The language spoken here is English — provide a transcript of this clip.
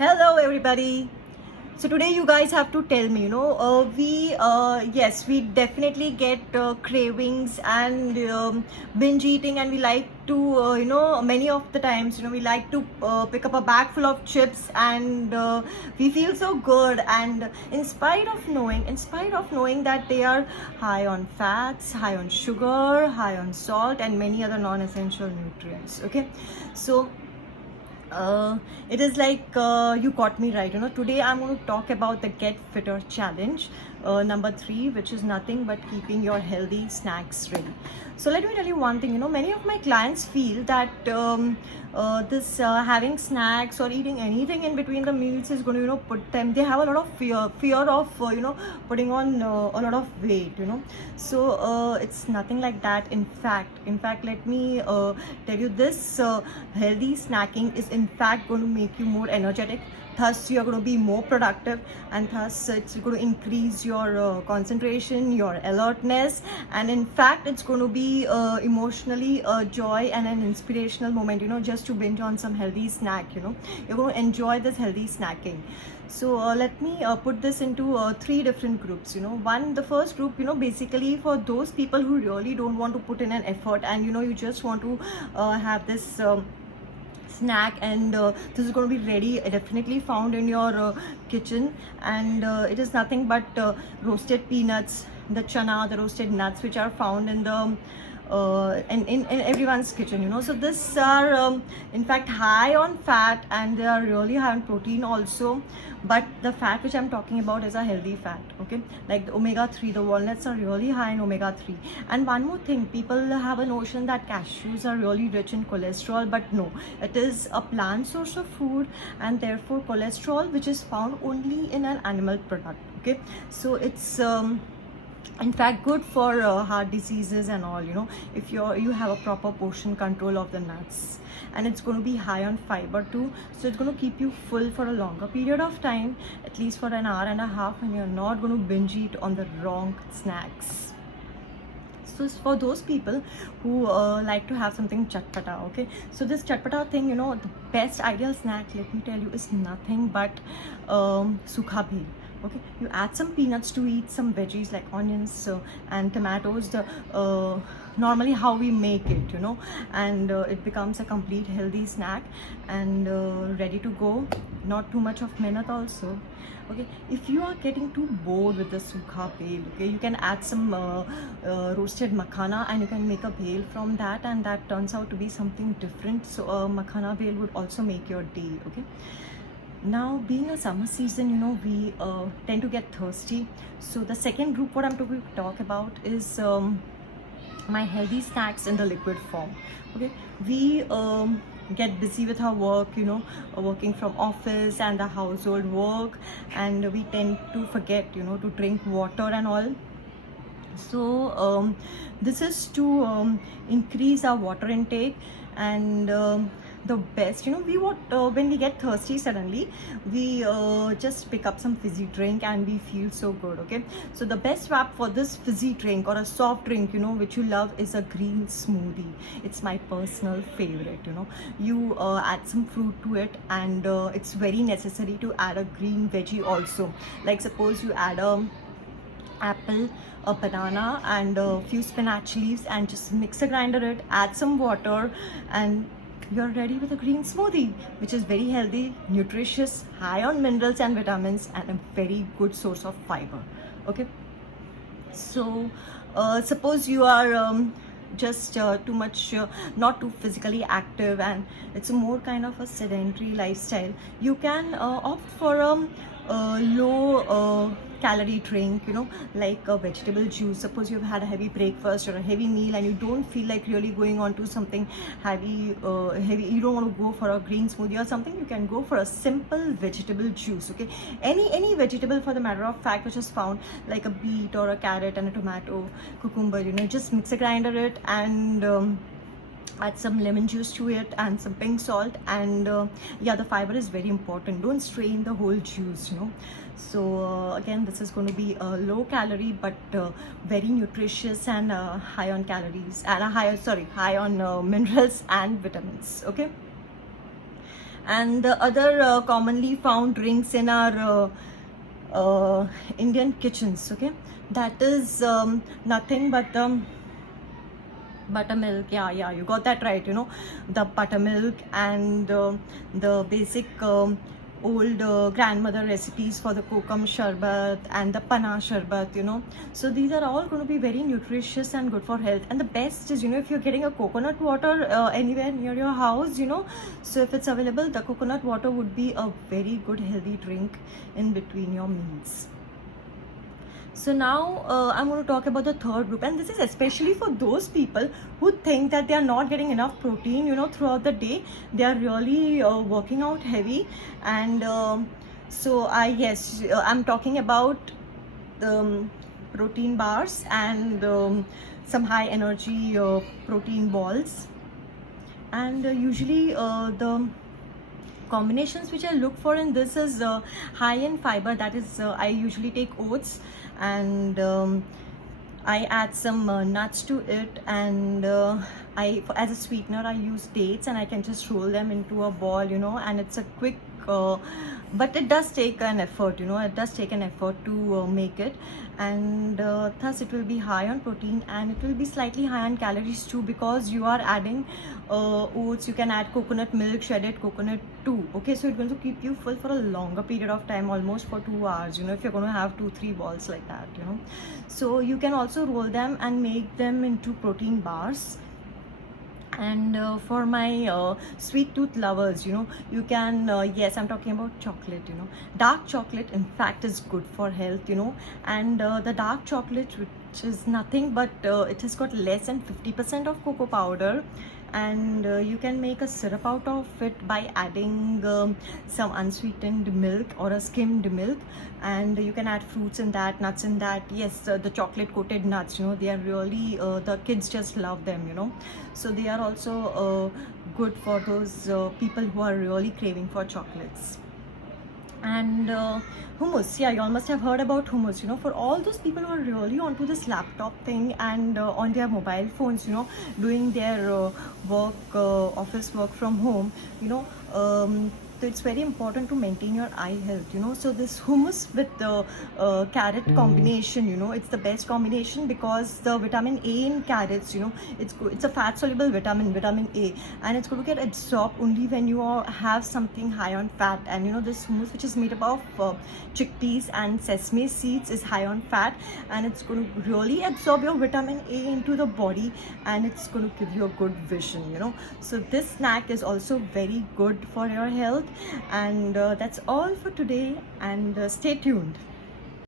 Hello, everybody. So today you guys have to tell me, yes, we definitely get cravings and binge eating, and we like to, many of the times, we like to pick up a bag full of chips, and we feel so good. And in spite of knowing that they are high on fats, high on sugar, high on salt, and many other non-essential nutrients. Okay, so it is like you got me right. Today I'm going to talk about the Get Fitter Challenge, number 3, which is nothing but keeping your healthy snacks ready. So let me tell you one thing. Many of my clients feel that this having snacks or eating anything in between the meals is going to, put them. They have a lot of fear of, putting on a lot of weight. So it's nothing like that. In fact, let me tell you this: healthy snacking is in fact going to make you more energetic. Thus, you're going to be more productive, and thus it's going to increase your concentration, your alertness, and in fact, it's going to be emotionally a joy and an inspirational moment. Just to binge on some healthy snack. You're going to enjoy this healthy snacking. So let me put this into 3 different groups. The first group, basically for those people who really don't want to put in an effort, and you just want to have this. Snack, and this is going to be ready, definitely found in your kitchen, and it is nothing but roasted peanuts, the chana, the roasted nuts, which are found in the in everyone's kitchen. So this are in fact high on fat, and they are really high on protein also, but the fat which I'm talking about is a healthy fat. Okay, like the omega-3, the walnuts are really high in omega-3. And one more thing, people have a notion that cashews are really rich in cholesterol, but no, it is a plant source of food, and therefore cholesterol, which is found only in an animal product. Okay, so it's in fact good for heart diseases and all. If you have a proper portion control of the nuts, and it's going to be high on fiber too, so it's going to keep you full for a longer period of time, at least for an hour and a half, and you're not going to binge eat on the wrong snacks. So it's for those people who like to have something chatpata. Okay, so this chatpata thing, the best ideal snack, let me tell you, is nothing but sukha bhel. Okay, you add some peanuts to eat, some veggies like onions and tomatoes, the normally how we make it, and it becomes a complete healthy snack, and ready to go. Not too much of minute also. Okay, if you are getting too bored with the sukha bhel, okay, you can add some roasted makhana, and you can make a bhel from that, and that turns out to be something different. So makhana bhel would also make your day. Okay, now being a summer season, we tend to get thirsty. So the second group what I'm going to talk about is my healthy snacks in the liquid form. Okay, we get busy with our work, working from office and the household work, and we tend to forget, to drink water and all. So this is to increase our water intake, and the best, we want when we get thirsty suddenly, we just pick up some fizzy drink, and we feel so good. Okay, so the best swap for this fizzy drink or a soft drink, which you love, is a green smoothie. It's my personal favorite. You add some fruit to it, and it's very necessary to add a green veggie also. Like suppose you add a apple, a banana, and a few spinach leaves, and just mix a grinder it, add some water, and you're ready with a green smoothie, which is very healthy, nutritious, high on minerals and vitamins, and a very good source of fiber. Okay, so suppose you are just too much not too physically active, and it's a more kind of a sedentary lifestyle, you can opt for a low calorie drink, like a vegetable juice. Suppose you've had a heavy breakfast or a heavy meal, and you don't feel like really going on to something heavy, you don't want to go for a green smoothie or something, you can go for a simple vegetable juice. Okay, any vegetable for the matter of fact, which is found, like a beet or a carrot and a tomato, cucumber, just mix a grinder it, and add some lemon juice to it and some pink salt, and yeah, the fiber is very important. Don't strain the whole juice. So again, this is going to be a low calorie, but very nutritious, and high on calories, and high on minerals and vitamins. Okay, And the other commonly found drinks in our Indian kitchens, okay, that is nothing but buttermilk. Yeah, you got that right. The buttermilk and the basic old grandmother recipes for the kokum sharbat and the pana sharbat. So these are all going to be very nutritious and good for health. And the best is, if you're getting a coconut water anywhere near your house, so if it's available, the coconut water would be a very good healthy drink in between your meals. So now I'm going to talk about the third group, and this is especially for those people who think that they are not getting enough protein, throughout the day. They are really working out heavy, and I'm talking about the protein bars and some high energy protein balls, and usually the combinations which I look for in this is high in fiber. That is, I usually take oats, and I add some nuts to it, and as a sweetener I use dates, and I can just roll them into a ball, and it's a quick but it does take an effort. It does take an effort to make it, and thus it will be high on protein, and it will be slightly high on calories too, because you are adding oats. You can add coconut milk, shredded coconut too. Okay, so it's going to keep you full for a longer period of time, almost for 2 hours, if you're going to have 2-3 balls like that. So you can also roll them and make them into protein bars. And for my sweet tooth lovers, you can yes, I'm talking about chocolate. Dark chocolate in fact is good for health, and the dark chocolate, which is nothing but it has got less than 50% of cocoa powder, and you can make a syrup out of it by adding some unsweetened milk or a skimmed milk, and you can add fruits in that, nuts in that. Yes, the chocolate coated nuts, they are really the kids just love them. So they are also good for those people who are really craving for chocolates. And hummus, yeah, you all must have heard about hummus. For all those people who are really onto this laptop thing and on their mobile phones, doing their work, office work from home, so it's very important to maintain your eye health. So this hummus with the carrot combination, it's the best combination, because the vitamin A in carrots, it's a fat soluble vitamin A, and it's going to get absorbed only when you have something high on fat. And this hummus, which is made up of chickpeas and sesame seeds, is high on fat, and it's going to really absorb your vitamin A into the body, and it's going to give you a good vision. So this snack is also very good for your health. And that's all for today, and stay tuned.